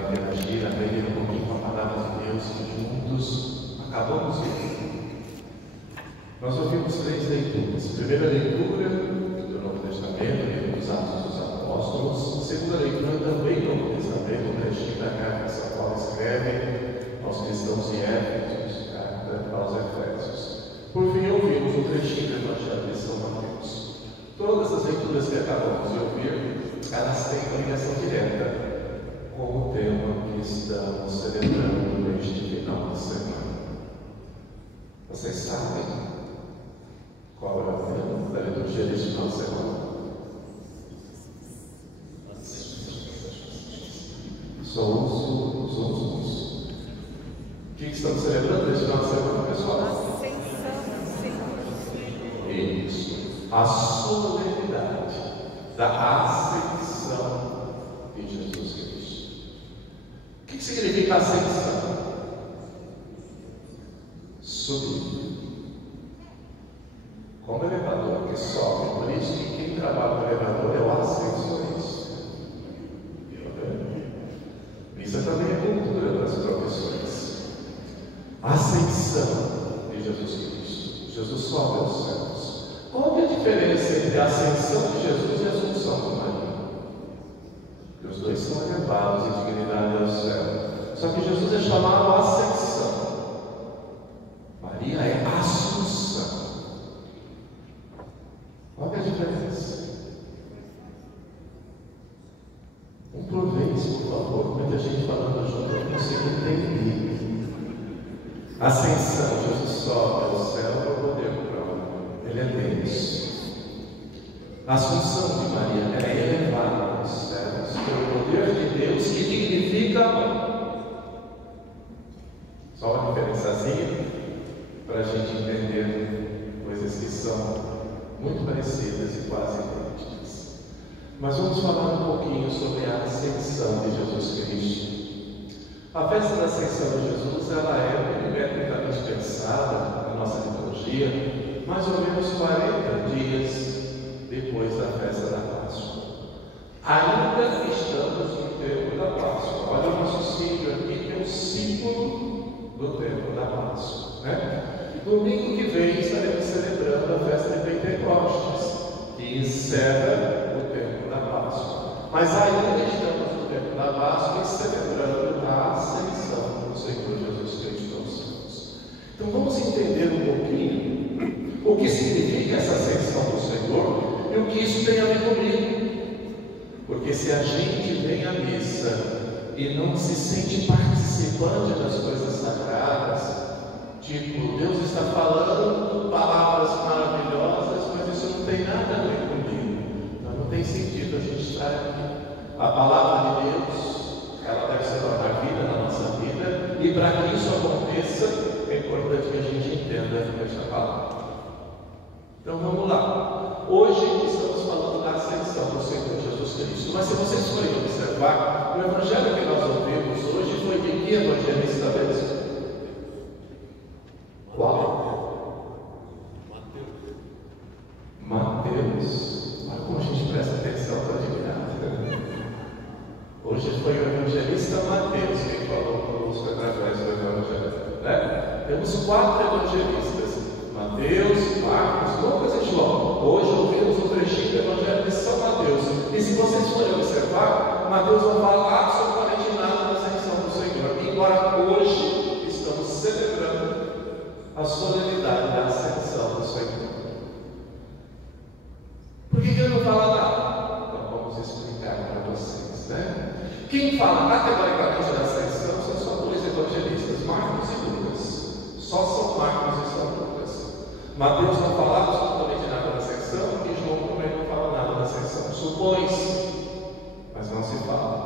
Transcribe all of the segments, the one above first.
para interagir, aprender um pouquinho com a palavra de Deus que juntos acabamos de ouvir. Nós ouvimos 3 leituras. Primeira leitura do Novo Testamento, livro dos Atos dos Apóstolos. Segunda leitura também do Novo Testamento, o trechinho da carta que São Paulo escreve aos cristãos de Éfeso, carta aos Efésios. Por fim, ouvimos um trechinho do Evangelho de São Mateus. Todas as leituras que acabamos de ouvir, elas têm uma ligação direta com o tema que estamos celebrando neste final de semana. Vocês sabem qual é o tema da liturgia deste final de semana? Somos. O que estamos celebrando neste final de semana, pessoal? Ascensão do Senhor. Isso. A solenidade da ascensão de Jesus Cristo. O que significa ascensão? Subir. Como elevador que sobe, por isso que quem trabalha no elevador é o ascensorista. Isso também é cultura das profissões. Ascensão de Jesus Cristo. Jesus sobe aos céus. Qual é a diferença entre a ascensão de Jesus e a assunção de Maria? Porque os dois são elevados em dignidade ao céu. Só que Jesus é chamado ascensão. Maria é assunção. Qual é a diferença? Um por vez, por favor, muita gente falando junto, eu não consigo entender. Ascensão, Jesus sobe ao céu para o poder próprio. Ele é Deus. A assunção de Maria é elevada aos céus pelo poder de Deus que dignifica a mãe. Só uma diferençazinha para a gente entender coisas que são muito parecidas e quase idênticas. Mas vamos falar um pouquinho sobre a ascensão de Jesus Cristo. A festa da ascensão de Jesus, ela é milimetricamente pensada na nossa liturgia, mais ou menos 40 dias depois da festa da Páscoa. Ainda estamos no tempo da Páscoa. Olha o nosso símbolo aqui, que é o símbolo do tempo da Páscoa, né? Domingo que vem estaremos celebrando a festa de Pentecostes, que encerra o tempo da Páscoa. Mas ainda estamos no tempo da Páscoa e celebrando a ascensão do Senhor Jesus Cristo aos céus. Então vamos entender um pouquinho o que significa essa ascensão do Senhor e o que isso tem a ver comigo. Porque se a gente vem à missa e não se sente participante das coisas sagradas, tipo, Deus está falando palavras maravilhosas, mas isso não tem nada a ver comigo. Então não tem sentido a gente estar aqui. A palavra de Deus, ela deve ser na vida, na nossa vida, e para que isso aconteça, é importante que a gente entenda esta palavra. Então vamos lá. Hoje estamos falando da ascensão do Senhor Jesus Cristo. Mas se vocês forem observar, o evangelho que nós ouvimos hoje foi de que evangelista mesmo? Qual? Mateus. Olha como a gente presta atenção para adivinhar. Hoje foi o evangelista Mateus quem falou conosco através do evangelho, né? Temos 4 evangelistas: Mateus, Marcos, Lucas e João. Hoje ouvimos o trechinho do evangelho de São Mateus. E se vocês forem observar, Mateus não fala absolutamente nada da ascensão do Senhor, embora hoje estamos celebrando a solenidade da ascensão do Senhor. Por que ele não fala nada? Então vamos explicar para vocês, né? Quem fala categoricamente da ascensão são só 2 evangelistas, Marcos e Lucas. Só São Marcos e São Lucas. Mateus não fala absolutamente nada da ascensão e João também não fala nada da ascensão. Supõe-se, mas não se fala.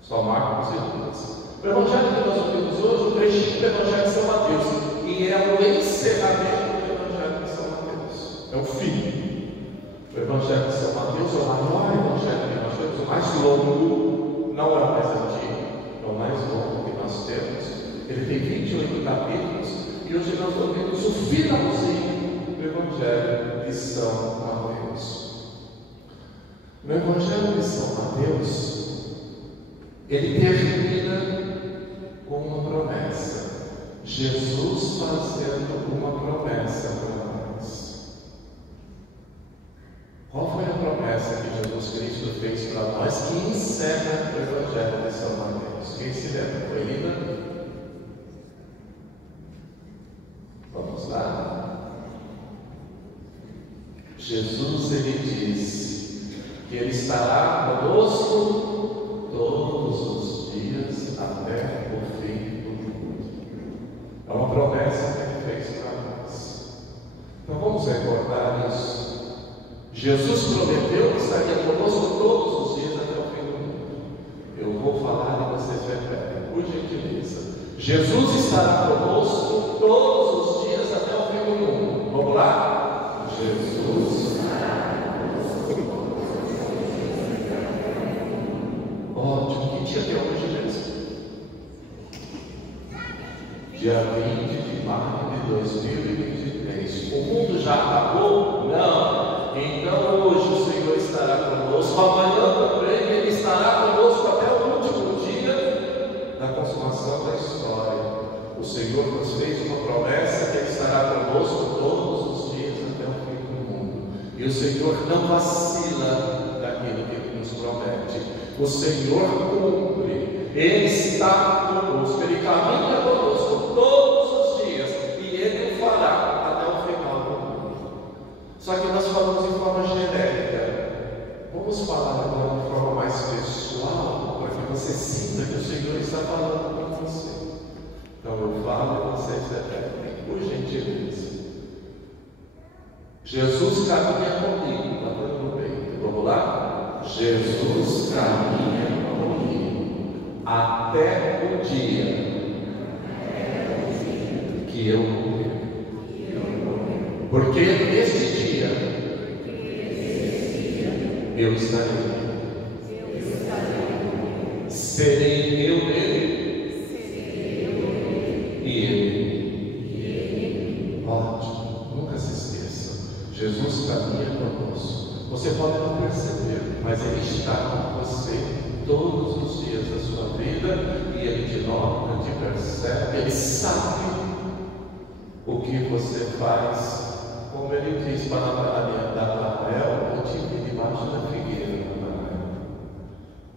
Só Marcos e Lucas. O evangelho que nós ouvimos hoje, o trechinho do evangelho de São Mateus, e é o encerramento do evangelho de São Mateus. É o fim. O evangelho de São Mateus é o maior evangelho que nós temos, o mais longo, não é o mais antigo, é o mais longo que nós temos. Ele tem 28 capítulos e hoje nós ouvimos o finalzinho do evangelho de São Mateus. No evangelho de São Mateus, ele termina com uma promessa. Jesus fazendo uma promessa para nós. Qual foi a promessa que Jesus Cristo fez para nós que encerra o Evangelho de São Mateus? Quem se lembra? Foi linda? Vamos lá. Jesus, ele diz que ele estará conosco todos os dias até o fim do mundo. É uma promessa que ele fez para nós. Então vamos recordar isso. Jesus prometeu que estaria conosco todos os dias até o fim do mundo. Eu vou falar e vocês repetem, por gentileza. Jesus estará conosco todos os dias até o fim do mundo. Vamos lá? Jesus estará conosco. Ótimo. Que dia que é hoje, Jesus? Dia 20 de maio de 2023. O mundo já acabou? Não. Então hoje o Senhor estará conosco. Amanhã também Ele estará conosco até o último dia da consumação da história. O Senhor nos fez uma promessa que Ele estará conosco todos os dias até o fim do mundo. E o Senhor não vacila daquilo que Ele nos promete. O Senhor cumpre. Ele está conosco. Ele caminha conosco todos os dias. E Ele o fará até o final do mundo. Só que nós falamos em forma genérica. Vamos falar agora de forma mais pessoal, para que você sinta que o Senhor está falando com você. Então eu falo e vocês repetem, por gentileza. Jesus caminha comigo, está dando no peito. Vamos lá? Jesus caminha comigo até o dia que eu morrer. Porque neste dia eu estarei. Serei eu nele. E ele. Ótimo, nunca se esqueça. Jesus caminha conosco. Você pode não perceber, mas Ele está com você todos os dias da sua vida. E Ele te nota, te percebe. Ele sabe o que você faz. Como Ele diz para Natanael, eu te vi debaixo da figueira, Natanael.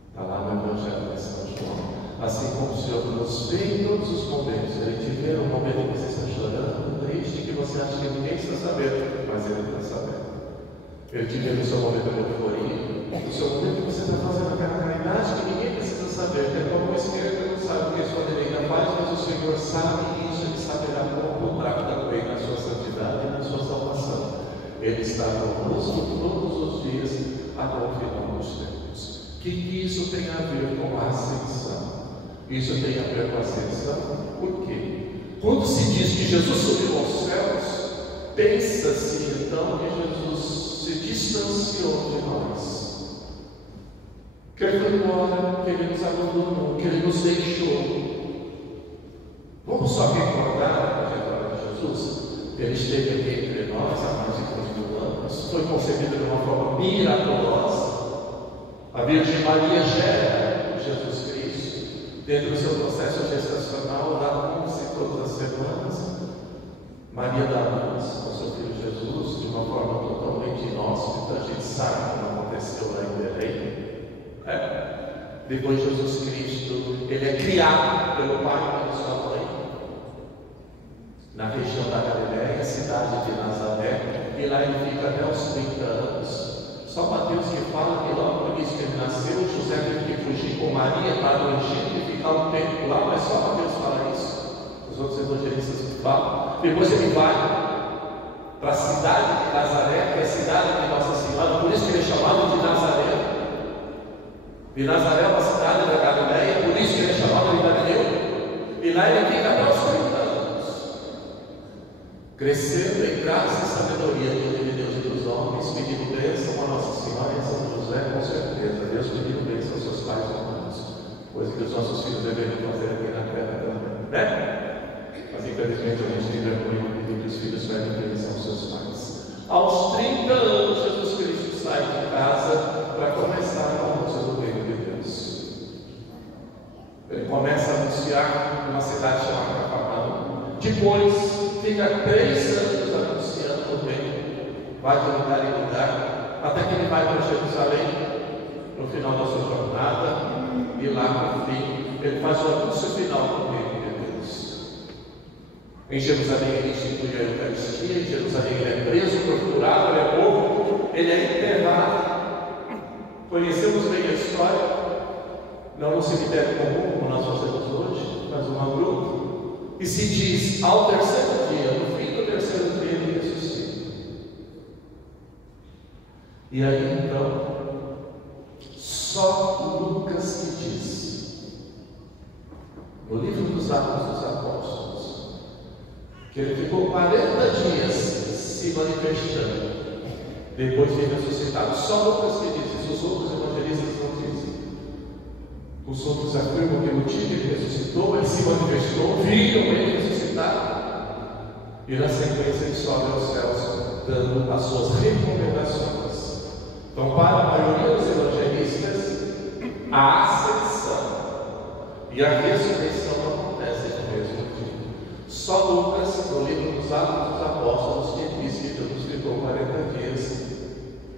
Está lá no Evangelho de São João. Assim como o Senhor nos vê em todos os momentos. Ele te vê no momento que você está chorando, triste, que você acha que ninguém está sabendo, mas Ele está sabendo. Ele te vê no seu momento de euforia, no seu momento que você está fazendo aquela caridade que ninguém precisa saber. Até como o esquerdo não sabe o que a sua direita faz, mas o Senhor sabe isso. Ele saberá como mudar também na sua santidade e na sua salvação. Ele está conosco todos os dias até o final dos tempos. O que isso tem a ver com a ascensão? Isso tem a ver com a ascensão, por quê? Quando se diz que Jesus subiu aos céus, pensa-se então que Jesus se distanciou de nós, que Ele foi embora, que Ele nos abandonou, que Ele nos deixou. Vamos só recordar a trajetória de Jesus. Ele esteve aqui entre nós há mais de 2.000 anos, foi concebido de uma forma miraculosa. A Virgem Maria gera Jesus Cristo dentro do seu processo gestacional, dá luz todas as semanas. Maria dá luz ao seu filho Jesus de uma forma totalmente inóspita. A gente sabe que não aconteceu lá em Belém. Depois Jesus Cristo, Ele é criado pelo pai e pela sua mãe na região da Galileia, cidade de Nazaré, e lá ele fica até os 30 anos. Só Mateus que fala que logo no início que ele nasceu, José teve que fugir com Maria para o Egito e ficar um tempo lá, mas só Mateus fala isso. Os outros evangelistas falam. Depois ele vai para a cidade de Nazaré, que é a cidade de Nossa Senhora, por isso que ele é chamado de Nazaré. E Nazaré é uma cidade da Galileia, por isso que ele é chamado de Galileu. E lá ele fica até os 30 anos, crescendo em graça e sabedoria de Deus e dos homens, pedindo bênção a Nossa Senhora e a São José, com certeza. Deus pedindo bênção aos seus pais humanos, coisa que os nossos filhos deveriam fazer aqui na terra também, né? Mas infelizmente a gente tem vergonha de pedir que os filhos pedem bênção aos seus pais. Aos 30 anos, Jesus Cristo sai de casa para começar a anúncio do reino de Deus. Ele começa a anunciar numa cidade chamada Cafarnaum. Depois fica 3 anos anunciando o reino, vai de lugar em lugar, até que ele vai para Jerusalém no final da sua jornada, e lá no fim ele faz o anúncio final do reino de Deus. Em Jerusalém ele institui a Eucaristia, em Jerusalém ele é preso, torturado, ele é morto, ele é enterrado. Conhecemos bem a história, não no cemitério comum, como nós fazemos hoje, mas uma gruta. E se diz, ao terceiro dia, no fim do terceiro dia, ele ressuscita. E aí então, só Lucas que diz, no livro dos Atos dos Apóstolos, que ele ficou 40 dias se manifestando, depois de ressuscitado. Só Lucas que diz isso, os outros evangelistas não dizem. Os outros afirmam que no dia que ele ressuscitou, ele se manifestou, viram ele ressuscitar, e na sequência ele sobe aos céus, dando as suas recomendações. Então, para a maioria dos evangelistas, a ascensão e a ressurreição acontecem no mesmo dia. Só Lucas, no livro dos Atos dos Apóstolos, que diz que Jesus ficou 40 dias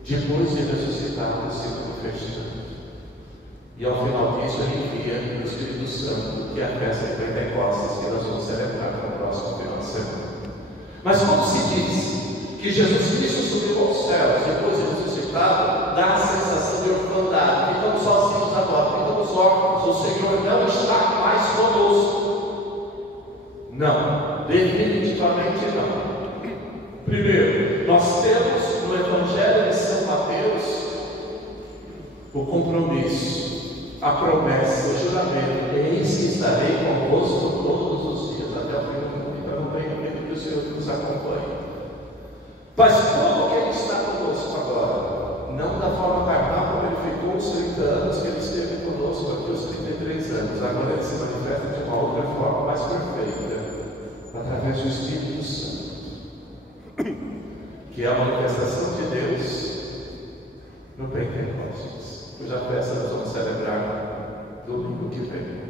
depois de ressuscitar no círculo fechado. E ao final disso ele envia o Espírito Santo, que é a festa de Pentecostes, que nós vamos celebrar no próximo final de semana. Mas quando se diz que Jesus Cristo subiu aos céus depois de ressuscitado, dá a sensação de orfandade. Ficamos sozinhos agora, ficamos órfãos, o Senhor não está mais conosco. Não, definitivamente não. Primeiro, nós temos no Evangelho de São Mateus o compromisso, a promessa, o juramento: eis que estarei convosco todos os dias até o fim do mundo. Então não tenha medo que o Senhor nos acompanhe. Mas como que Ele está conosco agora? Não da forma carnal como Ele ficou os 30 anos que Ele esteve conosco aqui, os 33 anos. Agora Ele se manifesta de uma outra forma mais perfeita, através do Espírito Santo, que é a manifestação de Deus no Pentecostes, cuja festa nós vamos celebrar domingo que vem.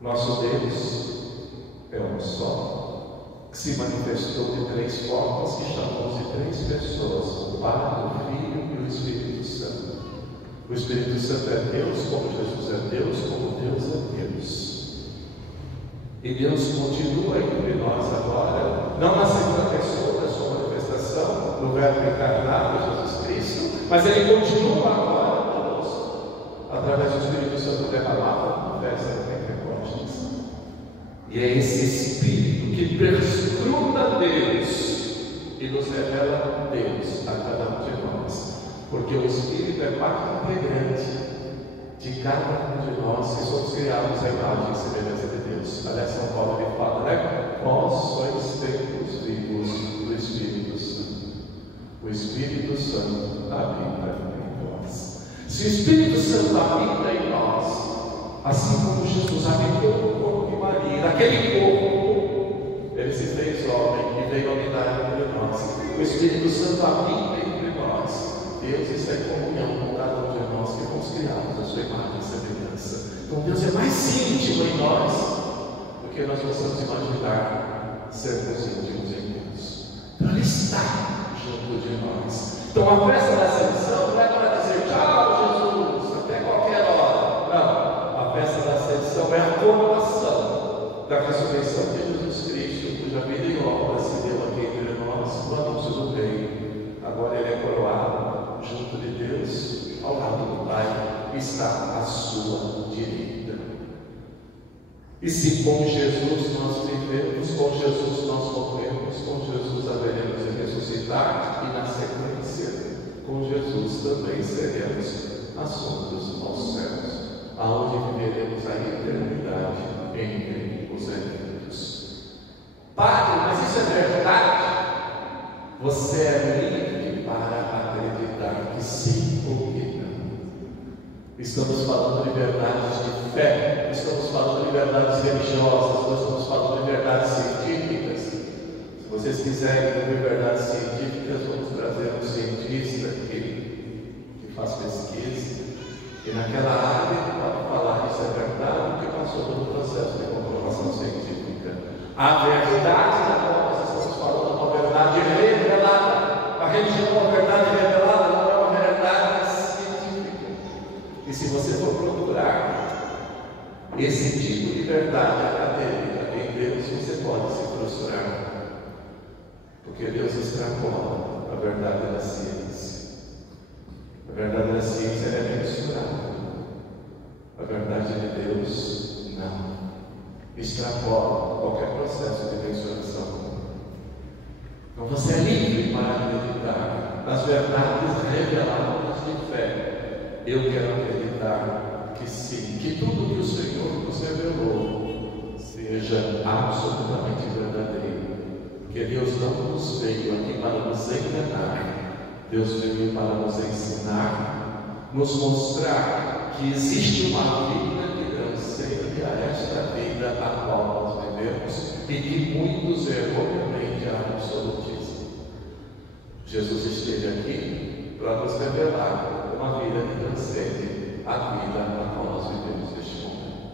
Nosso Deus é um só, que se manifestou de 3 formas, que chamamos de 3 pessoas: o Pai, o Filho e o Espírito Santo. O Espírito Santo é Deus, como Jesus é Deus, como Deus é Deus. E Deus continua entre nós agora, não na segunda pessoa da sua manifestação, no Verbo encarnado, Jesus Cristo, mas Ele continua agora conosco, através do Espírito Santo derramado na festa de Pentecostes. E é esse Espírito que perscruta Deus e nos revela Deus a cada um de nós, porque o Espírito é parte integrante de cada um de nós que somos criados à imagem e semelhança de Deus. Aliás, São Paulo ele fala, né? Vós sois templos vivos do Espírito Santo. O Espírito Santo habita em nós. Se o Espírito Santo habita em nós, assim como Jesus habitou no corpo de Maria, naquele corpo, Ele se fez homem e veio habitar entre nós. O Espírito Santo habita entre nós. Deus está em comunhão com cada um de nós que fomos criados à sua imagem e semelhança. Então Deus é mais íntimo em nós do que nós possamos imaginar sermos íntimos em Deus. Então Ele está junto de nós. Então a festa da Ascensão não é para dizer tchau Jesus, até qualquer hora. Não, a festa da Ascensão é a coroação da ressurreição de Jesus Cristo, cuja vida e obra se deu aqui entre nós, o anúncio do Reino. Agora Ele é coroado junto de Deus, ao lado do Pai, está à sua direita. E se com Jesus nós vivemos, com Jesus nós morremos, com Jesus haveremos de ressuscitar, e na sequência, com Jesus também seremos assuntos aos céus, aonde viveremos a eternidade entre os eleitos. Padre, mas isso é verdade? Você é livre para acreditar que sim ou que não. Estamos falando de verdades de fé, estamos falando de verdades religiosas, nós estamos falando de verdades científicas. Se vocês quiserem ouvir verdades científicas, vamos trazer um cientista que faz pesquisa, e naquela área ele pode falar isso é verdade, o que A verdade da qual nós estamos falando é uma verdade revelada. A religião é uma verdade revelada, não é uma verdade científica. E se você for procurar esse tipo de verdade acadêmica em Deus, você pode se frustrar. Porque Deus extrapola a verdade da ciência. A verdade da ciência é mensurável. A verdade de Deus, não. Extrapola qualquer processo de mensuração. Então você é livre para acreditar nas verdades reveladas de fé. Eu quero acreditar que sim, que tudo que o Senhor nos revelou seja absolutamente verdadeiro. Porque Deus não nos veio aqui para nos enganar. Deus veio para nos ensinar, nos mostrar que existe uma vida que transcende a esta vida a qual nós vivemos e que muitos erroneamente a absolutizam. Jesus esteve aqui para nos revelar uma vida que transcende a vida a qual nós vivemos neste momento.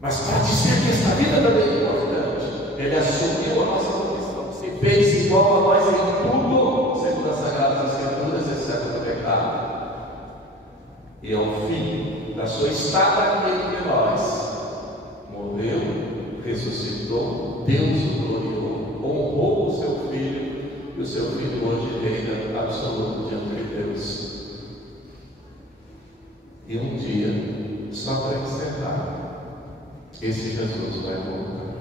Mas para dizer que esta vida também é importante, Ele assumiu a nossa condição, se fez igual a nós em tudo, segundo as Sagradas Escrituras, exceto o pecado. E ao fim da sua estada aqui entre nós, morreu, ressuscitou, Deus o gloriou, honrou o seu Filho, e o seu Filho hoje reina absoluto diante de Deus. E um dia, só para encerrar, esse Jesus vai voltar.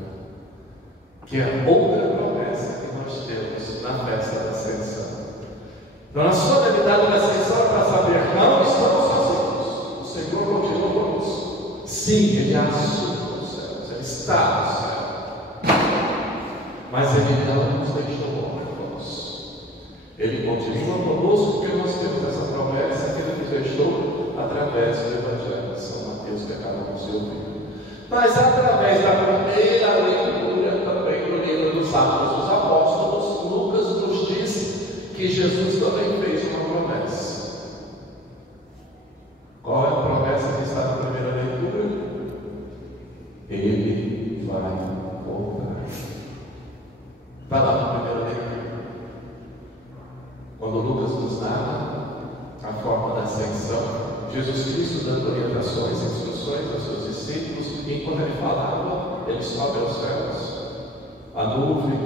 Que é outra promessa que nós temos na festa da Ascensão. Então, na solenidade da Ascensão, para saber, não estamos sozinhos. O Senhor continua conosco. Sim, Ele assume os céus, Ele está no céu. Mas Ele não nos deixou órfãos. Ele continua conosco porque nós temos essa promessa que Ele nos deixou através do Evangelho de São Mateus, que acabamos de ouvir. Mas através da primeira leitura também no livro dos Atos dos Apóstolos, Lucas nos diz que Jesus também fez uma promessa. Qual é a promessa que está na primeira leitura? Ele vai voltar. Está lá na primeira leitura. Quando Lucas nos narra a forma da ascensão, Jesus Cristo dando orientações, instruções aos seus discípulos, e enquanto ele falava, ele sobe aos céus. A nuvem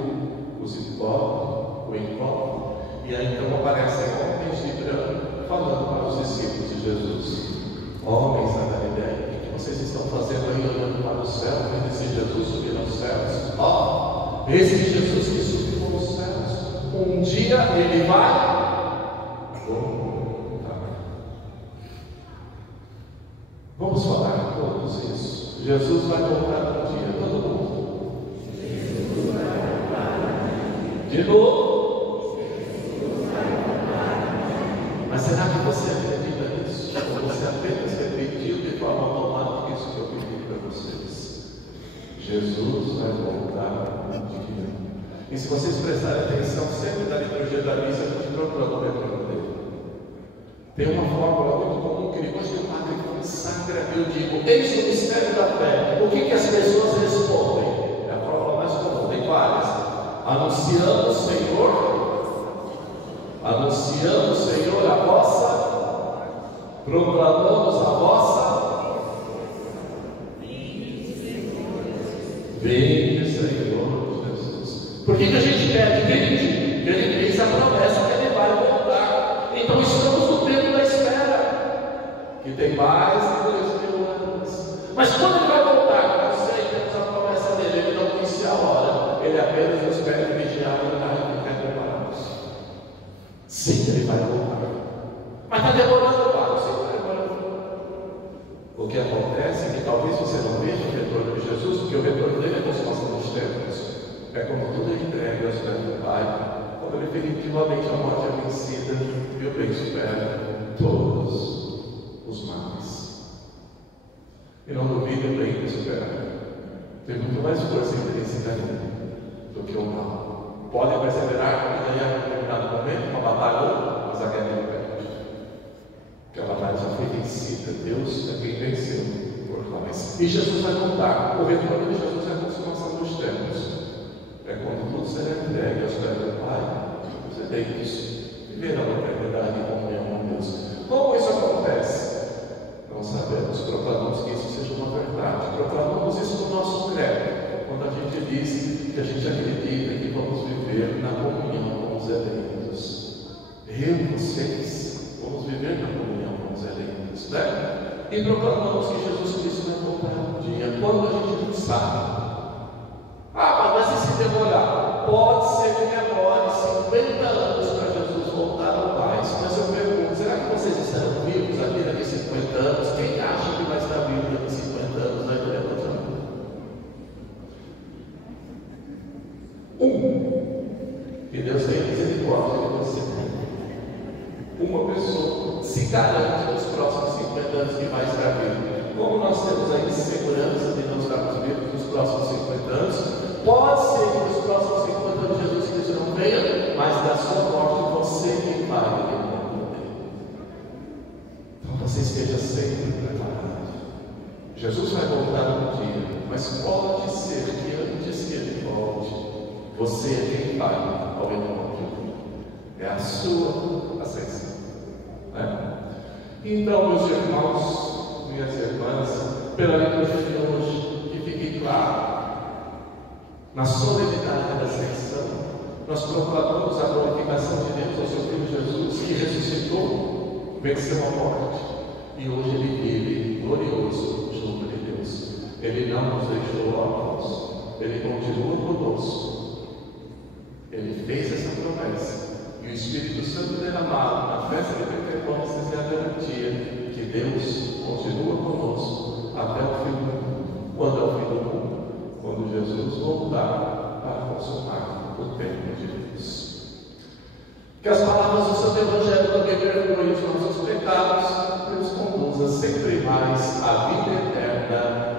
os encobre, o encobre, e aí então aparecem homens de branco falando para os discípulos de Jesus: homens da Galileia, o que vocês estão fazendo aí olhando para o céu, vendo esse Jesus subir aos céus? Esse Jesus que subiu aos céus, um dia ele vai voltar. Vamos falar todos isso. Jesus vai voltar um dia, todo mundo. Jesus vai voltar. De novo. Jesus vai voltar. Mas será que você acredita nisso? Ou você apenas repetiu de forma automática isso que eu pedi para vocês? Jesus vai voltar um dia. E se vocês prestarem atenção, sempre na liturgia da missa, a gente procura o retorno dele. Tem uma fórmula muito comum que depois que o padre consagra, eu digo: eis o mistério da fé. O que as pessoas respondem? É a fórmula mais comum, tem várias. Anunciamos, Senhor, a vossa, proclamamos a vossa, vinde, Senhor Jesus. Por que a gente pede? Vinde, porque Ele fez a promessa que Ele vai voltar. Então estamos no tempo da espera, que tem mais de 2000 anos. Mas quando Ele vai voltar, não sei, temos a promessa dele, Ele não disse a hora, Ele apenas nos pede vigiar e orar e ficar preparados. Sim, Ele vai voltar. Mas está demorando, Pai, sim, está demorando. O que acontece é que talvez você não veja o retorno de Jesus, porque o retorno dele é a consumação dos tempos. É como tudo é entregue aos pés do Pai. Quando definitivamente a morte é vencida, eu bem supero todos os males. E não duvido bem de superar. Tem muito mais força em felicidade do que o mal. Podem perseverar e ganhar em um determinado momento uma batalha, mas a guerra não perde. Porque a batalha já foi vencida. Deus é quem venceu por nós. E Jesus vai voltar. O retorno de Jesus é a consumação dos tempos. quando tudo será entregue aos pés do Pai, os eleitos viverão a eternidade em comunhão com Deus. Como isso acontece? Não sabemos, proclamamos que isso seja uma verdade, proclamamos isso no nosso credo, quando a gente diz que a gente acredita que vamos viver na comunhão com os eleitos. Eu e vocês vamos viver na comunhão com os eleitos, né? E proclamamos que Jesus Cristo vai voltar um dia, quando a gente não sabe. Mas e se demorar? Pode ser que demore 50 anos para Jesus voltar ao Pai. Mas eu pergunto, será que vocês estarão vivos aqui daqui a 50 anos? Quem acha que vai estar vivo daqui a 50 anos? Vai levantar a mão. Que Deus tenha misericórdia de você. Uma pessoa se garante nos próximos 50 anos que vai estar vivo. Como nós temos a insegurança de não estarmos vivos nos próximos 50 anos, pode ser que nos próximos 50 anos Jesus Cristo não venha, mas da sua morte você que vai viver. Então você esteja sempre preparado. Jesus vai voltar um dia, mas pode ser que antes que ele volte, você é quem vai ao encontro. É a sua ascensão, né? Então, meus irmãos, minhas irmãs, pela liturgia de hoje, que fique claro, na solenidade da ascensão, nós proclamamos a glorificação de Deus ao seu Filho Jesus, que ressuscitou, venceu a morte, e hoje ele vive glorioso junto de Deus. Ele não nos deixou órfãos, ele continua conosco. Ele fez essa promessa, e o Espírito Santo derramado na festa de Pentecostes é a garantia que Deus continua conosco até o fim do mundo. Quando é o fim do mundo? Quando Jesus voltar para consumar o tempo de Deus. Que as palavras do Santo Evangelho também perdoem os nossos pecados e nos conduza sempre mais à vida eterna.